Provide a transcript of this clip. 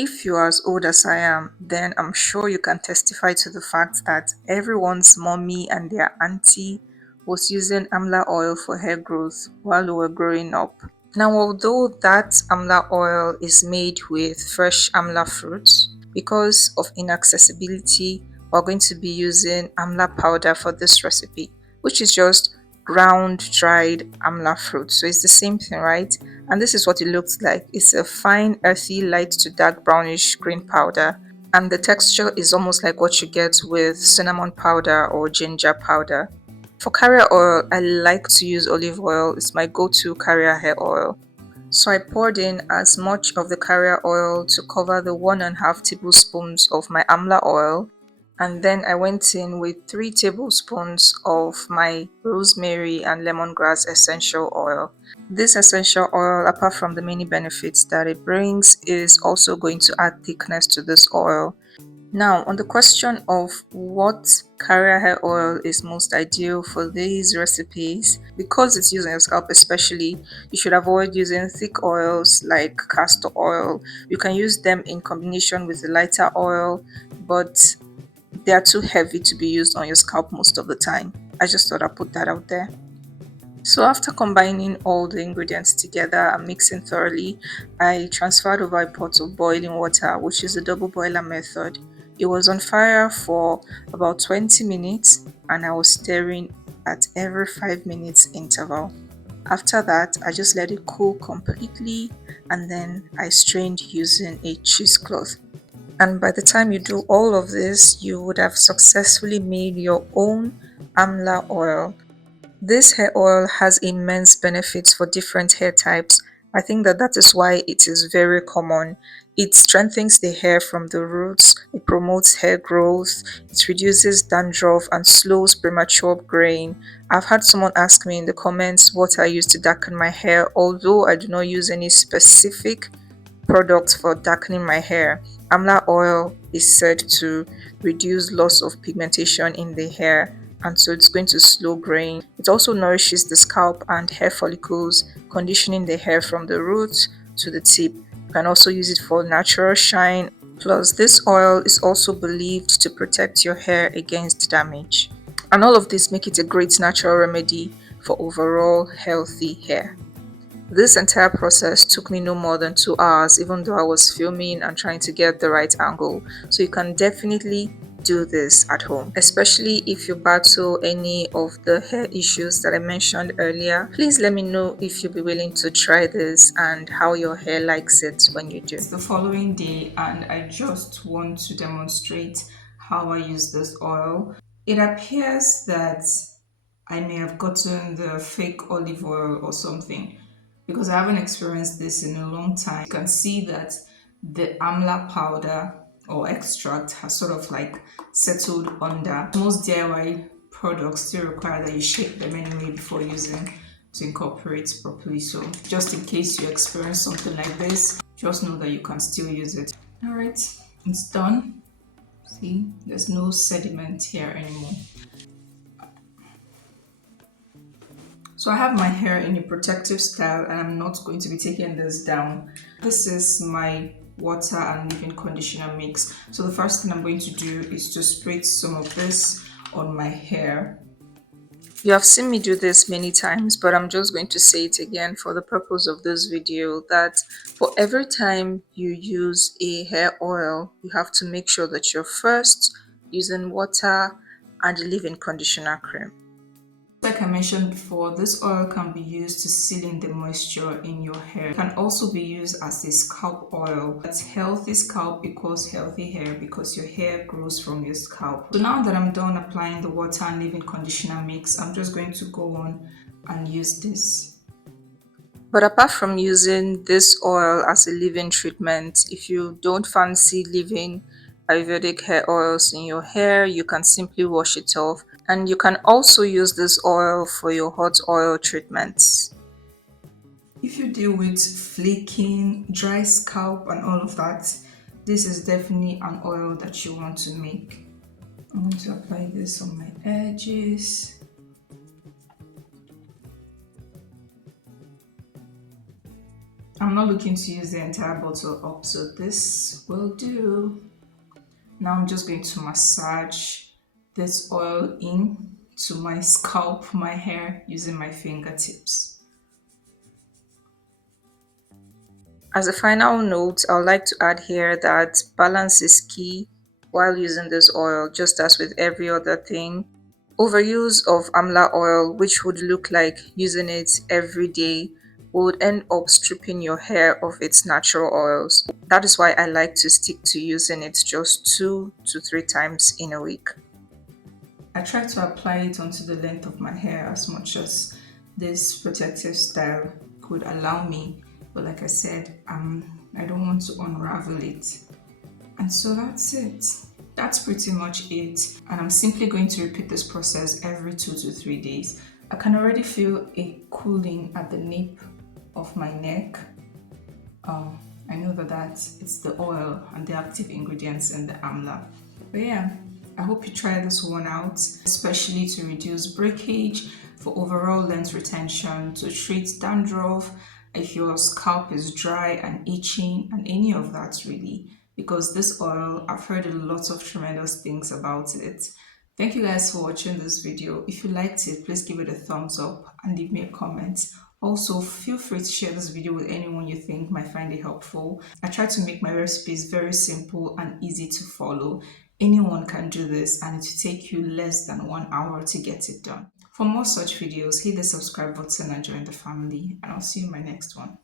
If you are as old as I am, then I'm sure you can testify to the fact that everyone's mommy and their auntie was using Amla oil for hair growth while we were growing up. Now, although that Amla oil is made with fresh Amla fruits, because of inaccessibility, we're going to be using Amla powder for this recipe, which is just ground dried Amla fruit. So it's the same thing, right? And this is what it looks like. It's a fine, earthy, light to dark brownish green powder. And the texture is almost like what you get with cinnamon powder or ginger powder. For carrier oil, I like to use olive oil. It's my go-to carrier hair oil. So I poured in as much of the carrier oil to cover the 1.5 tablespoons of my Amla oil, and then I went in with 3 tablespoons of my rosemary and lemongrass essential oil. This essential oil, apart from the many benefits that it brings, is also going to add thickness to this oil. Now, on the question of what carrier hair oil is most ideal for these recipes, because it's used on your scalp especially, you should avoid using thick oils like castor oil. You can use them in combination with a lighter oil, but they are too heavy to be used on your scalp most of the time. I just thought I'd put that out there. So after combining all the ingredients together and mixing thoroughly, I transferred over a pot of boiling water, which is the double boiler method. It was on fire for about 20 minutes and I was stirring at every 5 minutes interval. After that, I just let it cool completely and then I strained using a cheesecloth. And by the time you do all of this, you would have successfully made your own Amla oil. This hair oil has immense benefits for different hair types. I think that is why it is very common. It strengthens the hair from the roots, it promotes hair growth, it reduces dandruff and slows premature graying. I've had someone ask me in the comments what I use to darken my hair, although I do not use any specific products for darkening my hair. Amla oil is said to reduce loss of pigmentation in the hair, and so it's going to slow graying. It also nourishes the scalp and hair follicles, conditioning the hair from the roots to the tip. You can also use it for natural shine. Plus, this oil is also believed to protect your hair against damage. And all of this make it a great natural remedy for overall healthy hair. This entire process took me no more than 2 hours, even though I was filming and trying to get the right angle. So you can definitely do this at home, especially if you battle any of the hair issues that I mentioned earlier. Please let me know if you'll be willing to try this and how your hair likes it when you do. It's the following day and I just want to demonstrate how I use this oil. It appears that I may have gotten the fake olive oil or something because I haven't experienced this in a long time. You can see that the amla powder or extract has sort of like settled under. Most DIY products still require that you shake them anyway before using to incorporate properly. So just in case you experience something like this, just know that you can still use it. All right, it's done. See, there's no sediment here anymore. So I have my hair in a protective style and I'm not going to be taking this down. This is my water and leave-in conditioner mix. So the first thing I'm going to do is to spray some of this on my hair. You have seen me do this many times, but I'm just going to say it again for the purpose of this video that for every time you use a hair oil, you have to make sure that you're first using water and a leave-in conditioner cream. Like I mentioned before, this oil can be used to seal in the moisture in your hair. It can also be used as a scalp oil. That's healthy scalp equals healthy hair because your hair grows from your scalp. So now that I'm done applying the water and leave-in conditioner mix, I'm just going to go on and use this. But apart from using this oil as a leave-in treatment, if you don't fancy leaving Ayurvedic hair oils in your hair, you can simply wash it off. And you can also use this oil for your hot oil treatments. If you deal with flaking, dry scalp and all of that, this is definitely an oil that you want to make. I'm going to apply this on my edges. I'm not looking to use the entire bottle up, so this will do. Now I'm just going to massage this oil in to my scalp, my hair, using my fingertips. As a final note, I would like to add here that balance is key while using this oil, just as with every other thing. Overuse of Amla oil, which would look like using it every day, would end up stripping your hair of its natural oils. That is why I like to stick to using it just 2 to 3 times in a week. I try to apply it onto the length of my hair as much as this protective style could allow me. But like I said, I don't want to unravel it. And so that's it. That's pretty much it. And I'm simply going to repeat this process every 2 to 3 days. I can already feel a cooling at the nape of my neck. I know that it's the oil and the active ingredients in the amla. But yeah, I hope you try this one out, especially to reduce breakage, for overall length retention, to treat dandruff, if your scalp is dry and itching, and any of that really. Because this oil, I've heard a lot of tremendous things about it. Thank you guys for watching this video. If you liked it, please give it a thumbs up and leave me a comment. Also, feel free to share this video with anyone you think might find it helpful. I try to make my recipes very simple and easy to follow. Anyone can do this and it will take you less than 1 hour to get it done. For more such videos, hit the subscribe button and join the family, and I'll see you in my next one.